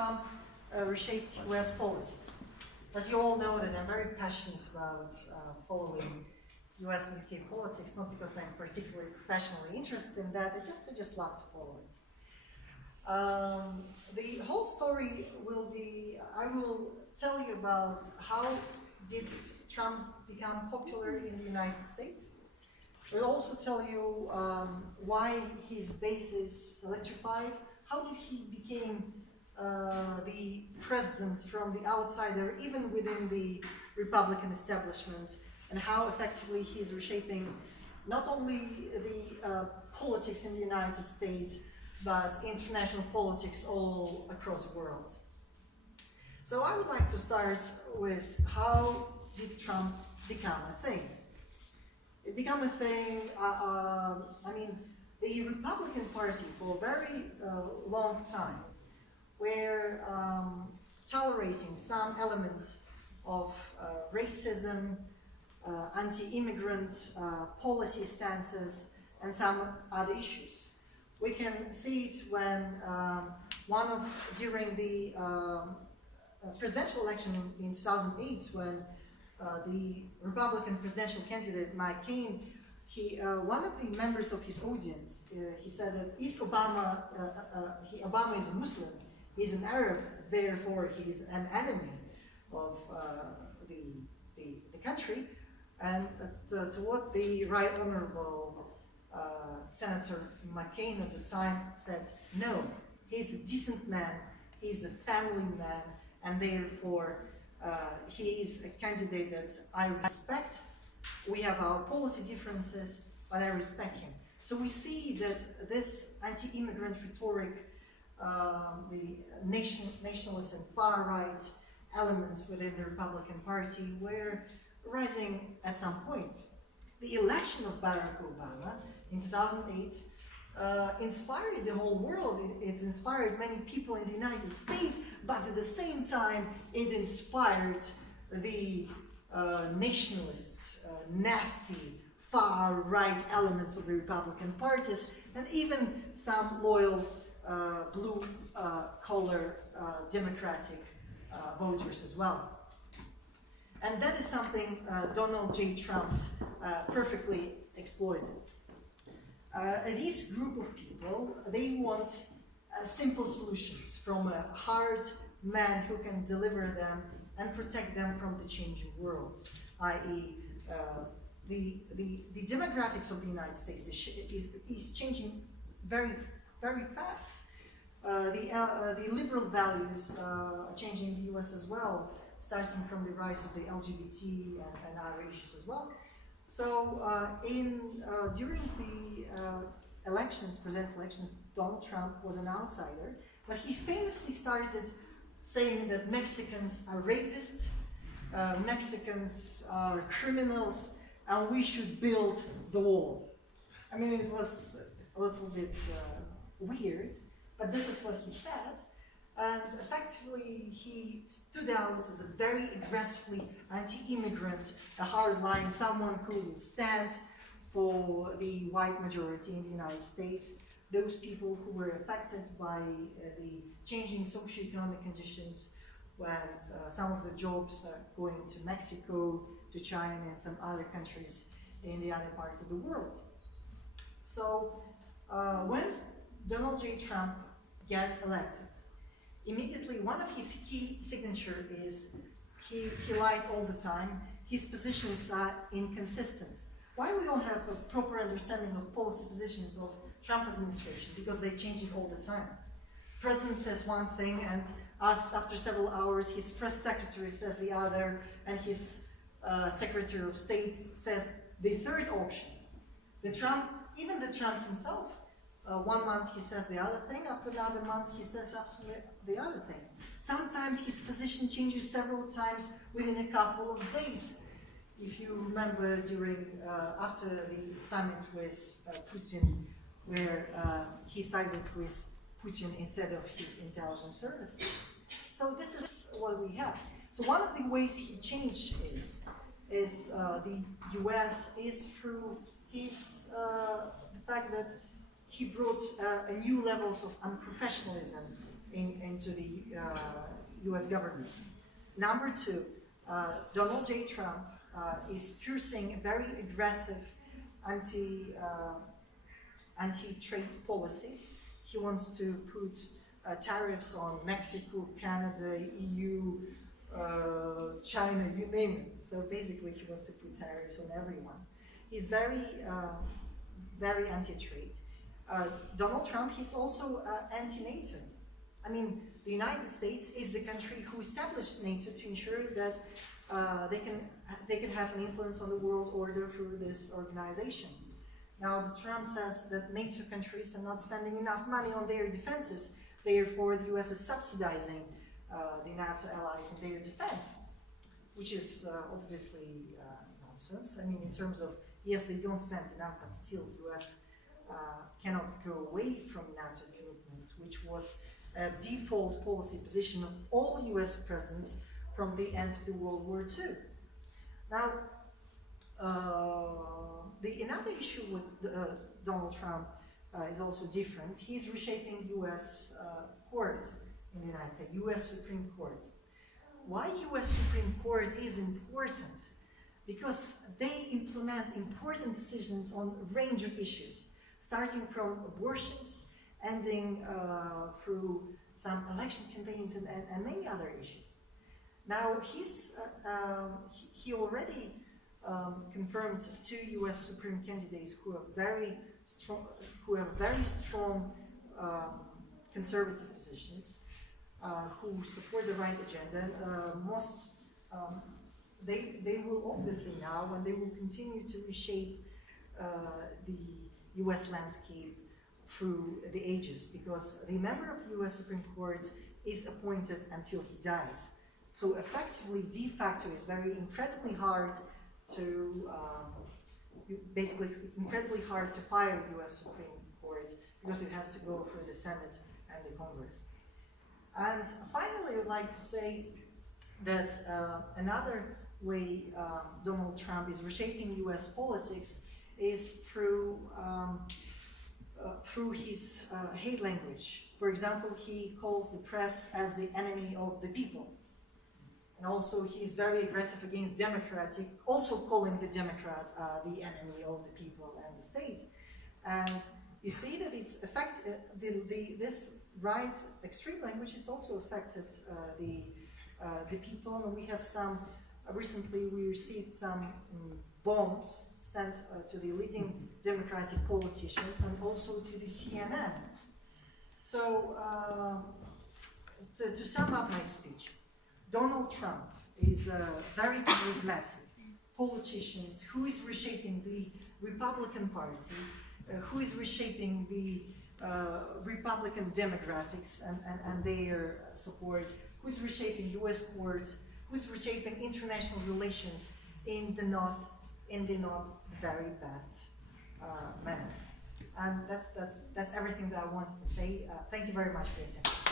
Trump reshaped US politics. As you all know, that I'm very passionate about following US and UK politics, not because I'm particularly professionally interested in that, I just love to follow it. The whole story will be, I will tell you about how did Trump become popular in the United States. We'll also tell you why his base is electrified, how did he became the president from the outsider, even within the Republican establishment, and how effectively he's reshaping not only the politics in the United States, but international politics all across the world. So I would like to start with how did Trump become a thing? It became a thing, I mean, the Republican Party for a very long time were tolerating some elements of racism, anti-immigrant policy stances, and some other issues. We can see it when during the presidential election in 2008, when the Republican presidential candidate Mike Cain, one of the members of his audience, he said that Obama is a Muslim, he's an Arab, therefore he is an enemy of the country, and to what the Right Honorable Senator McCain at the time said, no, he's a decent man, he's a family man, and therefore he is a candidate that I respect. We have our policy differences, but I respect him. So we see that this anti-immigrant rhetoric, the nationalist and far-right elements within the Republican Party were rising at some point. The election of Barack Obama in 2008 inspired the whole world. It inspired many people in the United States, but at the same time, it inspired the nationalists, nasty, far-right elements of the Republican parties, and even some loyal blue-collar Democratic voters as well. And that is something Donald J. Trump perfectly exploited. This group of people, they want simple solutions from a hard man who can deliver them and protect them from the changing world, i.e. The demographics of the United States is changing very, very fast. The liberal values are changing in the US as well, starting from the rise of the LGBT and other issues as well. So during the presidential elections, Donald Trump was an outsider, but he famously started saying that Mexicans are rapists, Mexicans are criminals, and we should build the wall. I mean, it was a little bit weird, but this is what he said. And effectively, he stood out as a very aggressively anti-immigrant, a hardline, someone who would stand for the white majority in the United States, those people who were affected by the changing socioeconomic conditions when some of the jobs are going to Mexico, to China, and some other countries in the other parts of the world. So when Donald J. Trump got elected, immediately one of his key signature is he lied all the time. His positions are inconsistent. Why we don't have a proper understanding of policy positions of Trump administration? Because they're changing all the time. President says one thing, and after several hours, his press secretary says the other, and his Secretary of State says the third option. Even the Trump himself, 1 month he says the other thing, after another month he says absolutely the other things. Sometimes his position changes several times within a couple of days. If you remember after the summit with Putin, where he sided with Putin instead of his intelligence services. So this is what we have. So one of the ways he changed is the US is through his the fact that he brought a new levels of unprofessionalism into the US government. Number two, Donald J. Trump is pursuing very aggressive anti-trade policies. He wants to put tariffs on Mexico, Canada, EU, China, you name it. So basically he wants to put tariffs on everyone. He's very anti-trade. Donald Trump, he's also anti-NATO. I mean, the United States is the country who established NATO to ensure that they can have an influence on the world order through this organization. Now, Trump says that NATO countries are not spending enough money on their defenses, therefore the US is subsidizing the NATO allies in their defense, which is obviously nonsense. I mean, in terms of, yes, they don't spend enough, but still the US cannot go away from NATO commitment, which was a default policy position of all US presidents from the end of the World War II. Now, another issue with Donald Trump is also different. He's reshaping US courts in the United States, US Supreme Court. Why US Supreme Court is important? Because they implement important decisions on a range of issues, starting from abortions, ending through some election campaigns and many other issues. Now, he already confirmed 2 US Supreme candidates who have very strong conservative positions, who support the right agenda. They will obviously now, and they will continue to reshape the US landscape through the ages, because the member of the US Supreme Court is appointed until he dies. So effectively, de facto, it's incredibly hard to, basically it's incredibly hard to fire US Supreme Court because it has to go through the Senate and the Congress. And finally, I would like to say that another way Donald Trump is reshaping US politics is through his hate language. For example, he calls the press as the enemy of the people. And also he's very aggressive against Democrats, also calling the Democrats the enemy of the people and the state. And you see that it's affected, this right extreme language has also affected the people. And we have some, recently we received some bombs sent to the leading Democratic politicians and also to the CNN. So to sum up my speech, Donald Trump is a very charismatic politician who is reshaping the Republican Party, who is reshaping the Republican demographics and their support, who is reshaping US courts, who is reshaping international relations in the not very best manner. And that's everything that I wanted to say. Thank you very much for your attention.